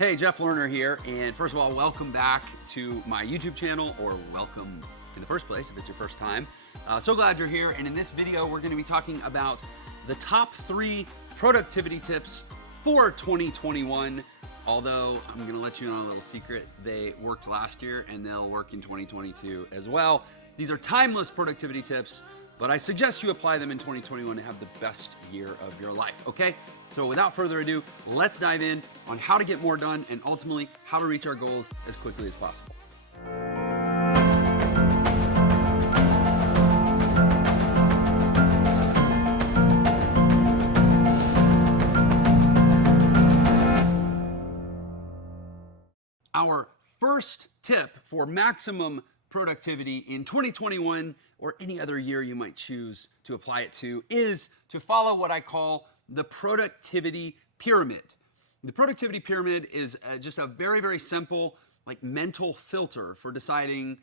Hey, Jeff Lerner here, and first of all, welcome back to my YouTube channel, or welcome in the first place if it's your first time. So glad you're here, and in this video, we're gonna be talking about the top 3 productivity tips for 2021, although I'm gonna let you know a little secret. They worked last year, and they'll work in 2022 as well. These are timeless productivity tips, but I suggest you apply them in 2021 to have the best year of your life, okay? So without further ado, let's dive in on how to get more done and ultimately how to reach our goals as quickly as possible. Our first tip for maximum productivity in 2021 or any other year you might choose to apply it to is to follow what I call the productivity pyramid. The productivity pyramid is just a very, very simple mental filter for deciding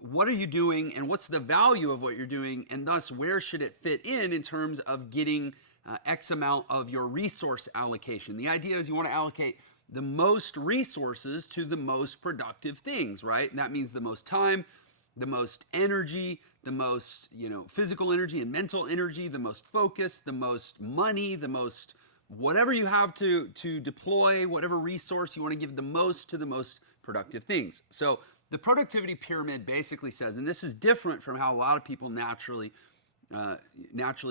what are you doing and what's the value of what you're doing, and thus where should it fit in terms of getting X amount of your resource allocation. The idea is you want to allocate the most resources to the most productive things, right? And that means the most time, the most energy, the most, physical energy and mental energy, the most focus, the most money, the most whatever you have to deploy, whatever resource you want to give the most to the most productive things. So the productivity pyramid basically says, and this is different from how a lot of people naturally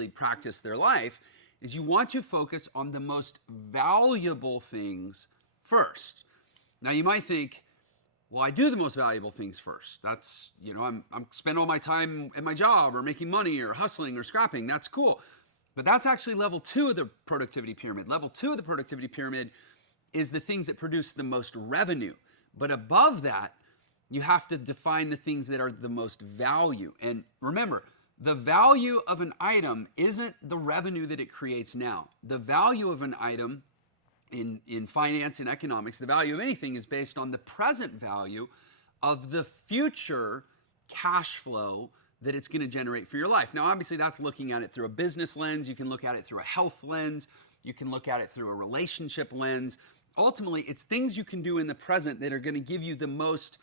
practice their life, is you want to focus on the most valuable things first. Now you might think, well, I do the most valuable things first. That's, I'm spend all my time at my job or making money or hustling or scrapping. That's cool. But that's actually level 2 of the productivity pyramid. Level 2 of the productivity pyramid is the things that produce the most revenue. But above that, you have to define the things that are the most value. And remember, the value of an item isn't the revenue that it creates now. The value of an item in finance and economics, the value of anything is based on the present value of the future cash flow that it's going to generate for your life. Now, obviously, that's looking at it through a business lens. You can look at it through a health lens. You can look at it through a relationship lens. Ultimately, it's things you can do in the present that are going to give you the most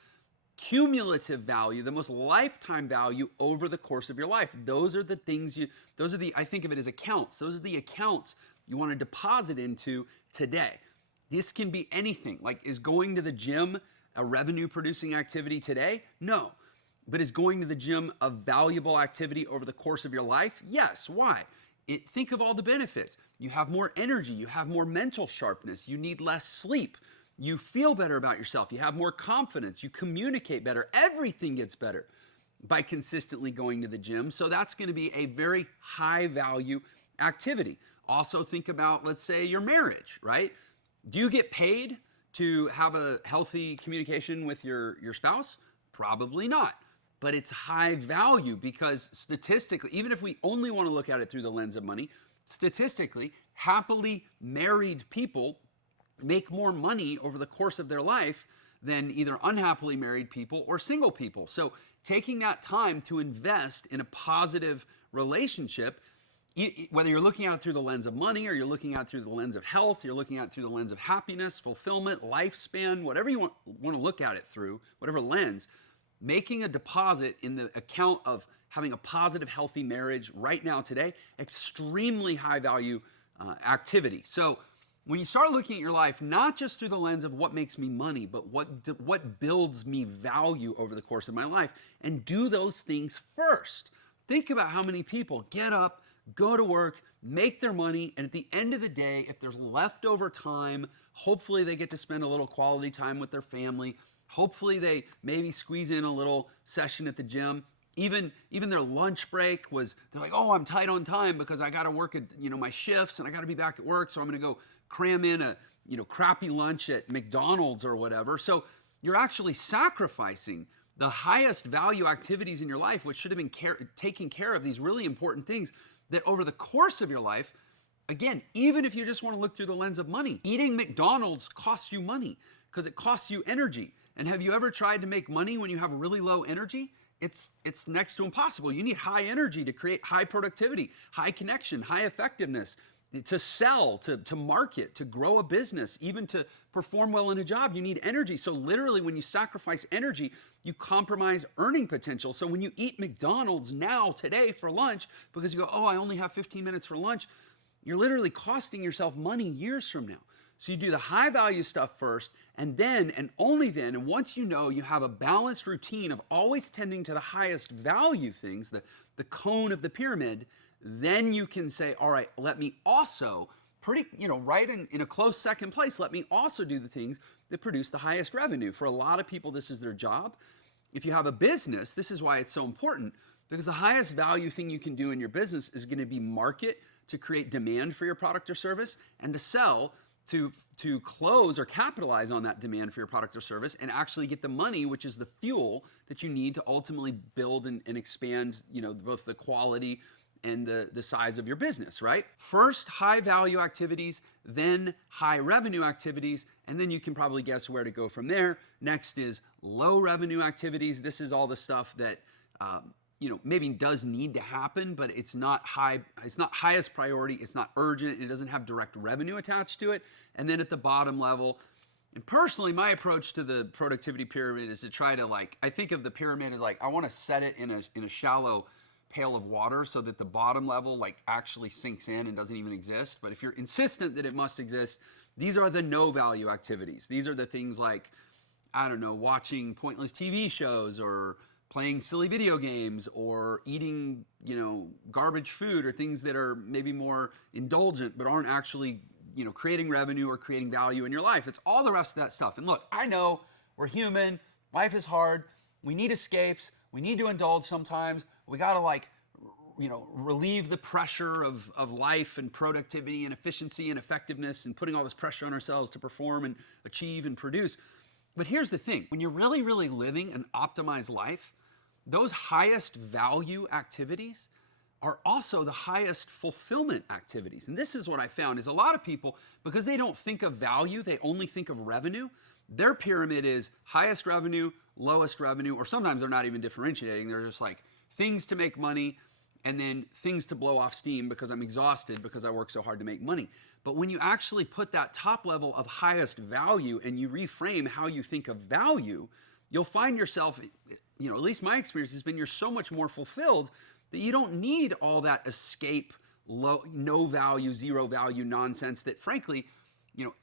cumulative value, the most lifetime value over the course of your life. Those are the things I think of it as accounts. Those are the accounts you want to deposit into today. This can be anything. Is going to the gym a revenue producing activity today? No. But is going to the gym a valuable activity over the course of your life? Yes. Why? Think of all the benefits. You have more energy. You have more mental sharpness. You need less sleep. You feel better about yourself. You have more confidence. You communicate better. Everything gets better by consistently going to the gym. So that's going to be a very high value activity. Also think about, let's say, your marriage, right? Do you get paid to have a healthy communication with your spouse? Probably not. But it's high value because statistically, even if we only want to look at it through the lens of money, statistically, happily married people make more money over the course of their life than either unhappily married people or single people. So taking that time to invest in a positive relationship, whether you're looking at it through the lens of money or you're looking at it through the lens of health, you're looking at it through the lens of happiness, fulfillment, lifespan, whatever you want to look at it through, whatever lens, making a deposit in the account of having a positive, healthy marriage right now today, extremely high value activity. So when you start looking at your life, not just through the lens of what makes me money, but what builds me value over the course of my life, and do those things first. Think about how many people get up, go to work, make their money, and at the end of the day, if there's leftover time, hopefully they get to spend a little quality time with their family. Hopefully they maybe squeeze in a little session at the gym. Even their lunch break they're like, oh, I'm tight on time because I got to work at my shifts and I got to be back at work, so I'm going to go cram in a crappy lunch at McDonald's or whatever. So you're actually sacrificing the highest value activities in your life, which should have been taking care of these really important things that over the course of your life, again, even if you just want to look through the lens of money, eating McDonald's costs you money because it costs you energy. And have you ever tried to make money when you have really low energy? It's next to impossible. You need high energy to create high productivity, high connection, high effectiveness. to sell, to market, to grow a business, even to perform well in a job, you need energy. So literally when you sacrifice energy, you compromise earning potential. So when you eat McDonald's now, today for lunch, because you go, oh, I only have 15 minutes for lunch, you're literally costing yourself money years from now. So you do the high value stuff first, and then, and only then, and once you know you have a balanced routine of always tending to the highest value things, the cone of the pyramid, then you can say, all right, let me also, right in a close second place, let me also do the things that produce the highest revenue. For a lot of people, this is their job. If you have a business, this is why it's so important, because the highest value thing you can do in your business is going to be market, to create demand for your product or service, and to sell, to close or capitalize on that demand for your product or service and actually get the money, which is the fuel that you need to ultimately build and expand, both the quality and the size of your business, right? First, high value activities, then high revenue activities, and then you can probably guess where to go from there. Next is low revenue activities. This is all the stuff that, maybe does need to happen, but it's not highest priority, it's not urgent, it doesn't have direct revenue attached to it. And then at the bottom level, and personally, my approach to the productivity pyramid is to try to I think of the pyramid as I want to set it in a shallow pail of water so that the bottom level actually sinks in and doesn't even exist. But if you're insistent that it must exist, these are the no value activities. These are the things watching pointless TV shows or playing silly video games or eating, garbage food or things that are maybe more indulgent but aren't actually, creating revenue or creating value in your life. It's all the rest of that stuff. And look, I know we're human. Life is hard. We need escapes. We need to indulge sometimes. We got to relieve the pressure of life and productivity and efficiency and effectiveness and putting all this pressure on ourselves to perform and achieve and produce. But here's the thing. When you're really, really living an optimized life, those highest value activities are also the highest fulfillment activities. And this is what I found is a lot of people, because they don't think of value, they only think of revenue. Their pyramid is highest revenue, lowest revenue, or sometimes they're not even differentiating. They're just things to make money and then things to blow off steam because I'm exhausted because I work so hard to make money. But when you actually put that top level of highest value and you reframe how you think of value, you'll find yourself, at least my experience has been, you're so much more fulfilled that you don't need all that escape, no value, zero value nonsense that frankly,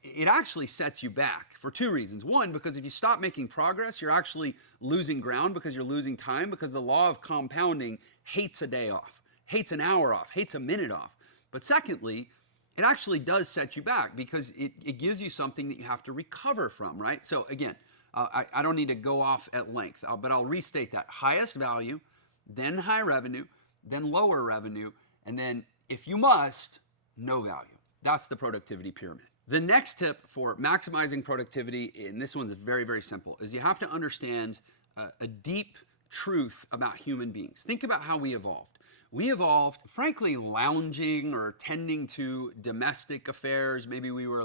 it actually sets you back for two reasons. One, because if you stop making progress, you're actually losing ground because you're losing time, because the law of compounding hates a day off, hates an hour off, hates a minute off. But secondly, it actually does set you back because it gives you something that you have to recover from, right? So again, I don't need to go off at length, but I'll restate that. Highest value, then high revenue, then lower revenue, and then, if you must, no value. That's the productivity pyramid. The next tip for maximizing productivity, and this one's very, very simple, is you have to understand a deep truth about human beings. Think about how we evolved. We evolved, frankly, lounging or tending to domestic affairs. Maybe we were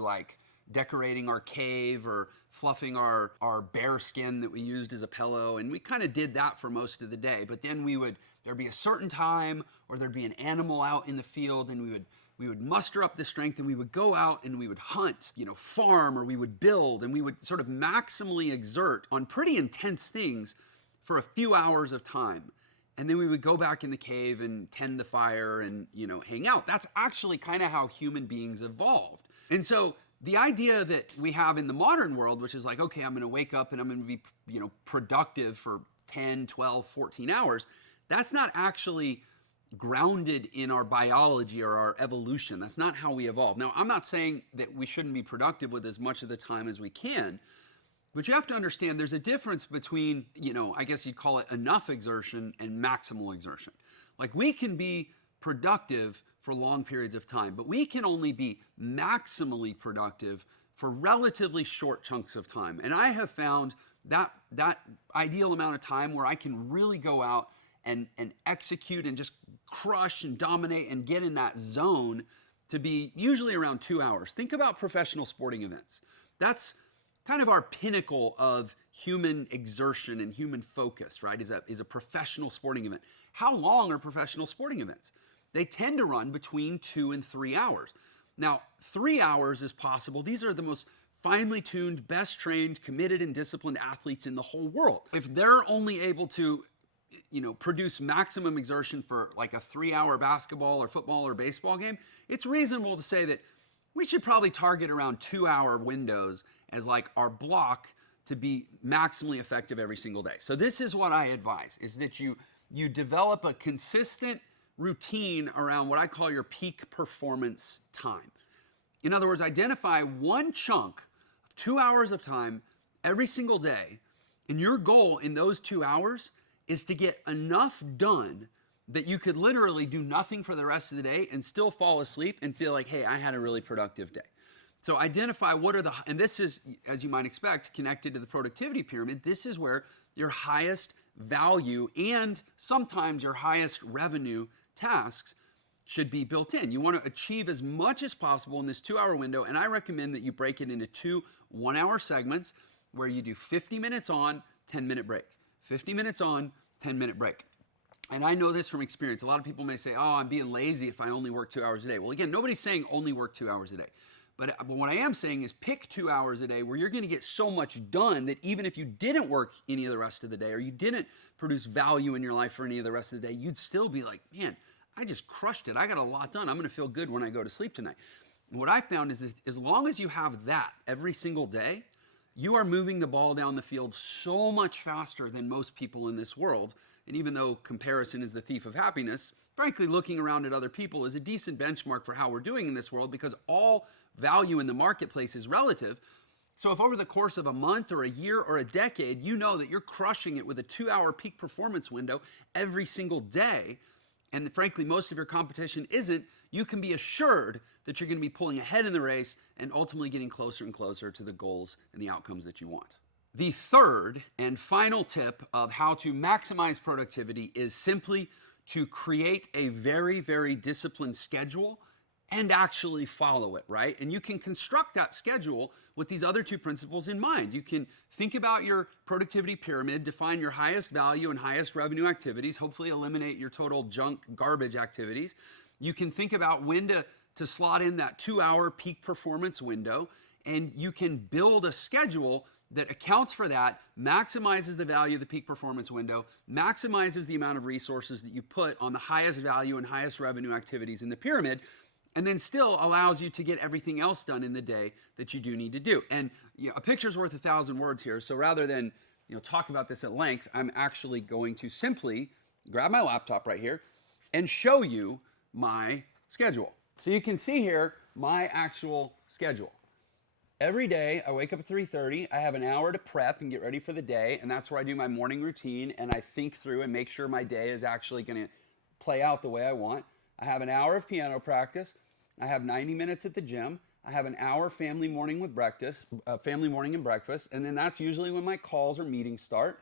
decorating our cave or fluffing our bear skin that we used as a pillow. And we kind of did that for most of the day. But then there'd be a certain time or there'd be an animal out in the field and we would muster up the strength and we would go out and we would hunt, farm, or we would build, and we would sort of maximally exert on pretty intense things for a few hours of time. And then we would go back in the cave and tend the fire and, hang out. That's actually kind of how human beings evolved. And so the idea that we have in the modern world, which is okay, I'm going to wake up and I'm going to be, productive for 10, 12, 14 hours, that's not actually grounded in our biology or our evolution. That's not how we evolved. Now, I'm not saying that we shouldn't be productive with as much of the time as we can, but you have to understand there's a difference between, I guess you'd call it enough exertion and maximal exertion. We can be productive for long periods of time, but we can only be maximally productive for relatively short chunks of time. And I have found that ideal amount of time where I can really go out and execute and just crush and dominate and get in that zone to be usually around 2 hours. Think about professional sporting events. That's kind of our pinnacle of human exertion and human focus, right? Is a professional sporting event. How long are professional sporting events? They tend to run between 2 and 3 hours. Now, 3 hours is possible. These are the most finely tuned, best trained, committed, and disciplined athletes in the whole world. If they're only able to, produce maximum exertion for like a 3-hour basketball or football or baseball game, it's reasonable to say that we should probably target around 2-hour windows as like our block to be maximally effective every single day. So this is what I advise, is that you develop a consistent routine around what I call your peak performance time. In other words, identify one chunk, 2 hours of time every single day, and your goal in those 2 hours is to get enough done that you could literally do nothing for the rest of the day and still fall asleep and feel like, hey, I had a really productive day. So identify and this is, as you might expect, connected to the productivity pyramid. This is where your highest value and sometimes your highest revenue tasks should be built in. You want to achieve as much as possible in this 2-hour window, and I recommend that you break it into 2 1-hour segments where you do 50 minutes on, 10-minute break. 50 minutes on, 10-minute break. And I know this from experience. A lot of people may say, oh, I'm being lazy if I only work 2 hours a day. Well, again, nobody's saying only work 2 hours a day. But what I am saying is pick 2 hours a day where you're going to get so much done that even if you didn't work any of the rest of the day or you didn't produce value in your life for any of the rest of the day, you'd still be like, man, I just crushed it. I got a lot done. I'm going to feel good when I go to sleep tonight. And what I found is that as long as you have that every single day, you are moving the ball down the field so much faster than most people in this world. And even though comparison is the thief of happiness, frankly, looking around at other people is a decent benchmark for how we're doing in this world because all value in the marketplace is relative. So if over the course of a month or a year or a decade, you know that you're crushing it with a 2-hour peak performance window every single day, and frankly, most of your competition isn't, you can be assured that you're going to be pulling ahead in the race and ultimately getting closer and closer to the goals and the outcomes that you want. The third and final tip of how to maximize productivity is simply to create a very, very disciplined schedule and actually follow it, right? And you can construct that schedule with these other 2 principles in mind. You can think about your productivity pyramid, define your highest value and highest revenue activities, hopefully eliminate your total junk garbage activities. You can think about when to slot in that 2-hour peak performance window, and you can build a schedule that accounts for that, maximizes the value of the peak performance window, maximizes the amount of resources that you put on the highest value and highest revenue activities in the pyramid, and then still allows you to get everything else done in the day that you do need to do. And a picture's worth 1,000 words here, so rather than talk about this at length, I'm actually going to simply grab my laptop right here and show you my schedule. So you can see here my actual schedule. Every day I wake up at 3:30, I have an hour to prep and get ready for the day, and that's where I do my morning routine and I think through and make sure my day is actually going to play out the way I want. I have an hour of piano practice. I have 90 minutes at the gym. I have an hour family morning and breakfast, and then that's usually when my calls or meetings start.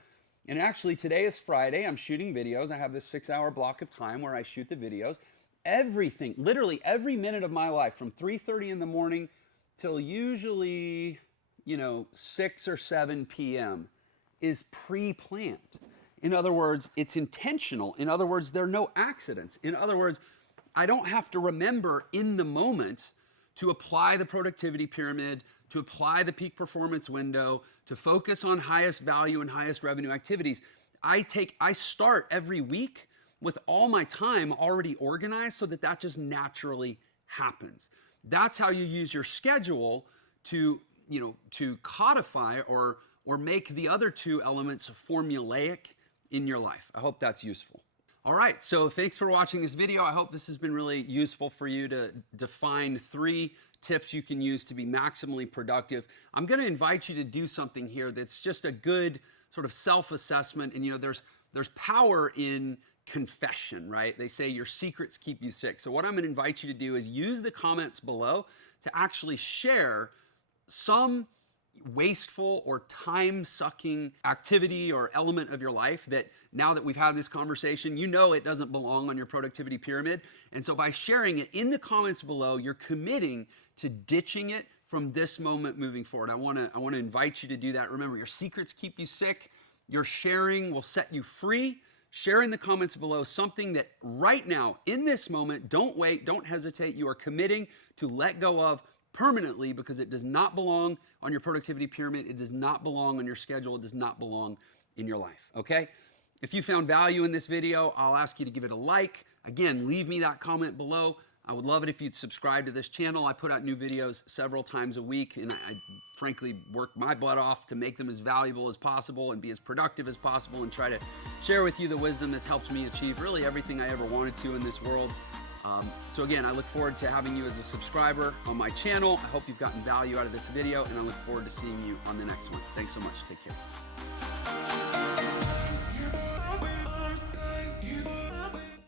And actually today is Friday. I'm shooting videos. I have this 6-hour block of time where I shoot the videos. Everything, literally every minute of my life from 3:30 in the morning till usually, 6 or 7 p.m. is pre-planned. In other words, it's intentional. In other words, there are no accidents. In other words, I don't have to remember in the moment to apply the productivity pyramid, to apply the peak performance window, to focus on highest value and highest revenue activities. I start every week with all my time already organized so that just naturally happens. That's how you use your schedule to codify or make the other 2 elements formulaic in your life. I hope that's useful. All right, so thanks for watching this video. I hope this has been really useful for you to define 3 tips you can use to be maximally productive. I'm going to invite you to do something here that's just a good sort of self-assessment. And there's power in confession, right? They say your secrets keep you sick. So what I'm going to invite you to do is use the comments below to actually share some wasteful or time-sucking activity or element of your life that now that we've had this conversation, it doesn't belong on your productivity pyramid. And so by sharing it in the comments below, you're committing to ditching it from this moment moving forward. I want to invite you to do that. Remember, your secrets keep you sick. Your sharing will set you free. share in the comments below something that right now, in this moment, don't wait, don't hesitate, you are committing to let go of permanently because it does not belong on your productivity pyramid. It does not belong on your schedule. It does not belong in your life, okay? If you found value in this video, I'll ask you to give it a like. Again, leave me that comment below. I would love it if you'd subscribe to this channel. I put out new videos several times a week, and I frankly work my butt off to make them as valuable as possible and be as productive as possible and try to share with you the wisdom that's helped me achieve really everything I ever wanted to in this world. So again, I look forward to having you as a subscriber on my channel. I hope you've gotten value out of this video, and I look forward to seeing you on the next one. Thanks so much. Take care.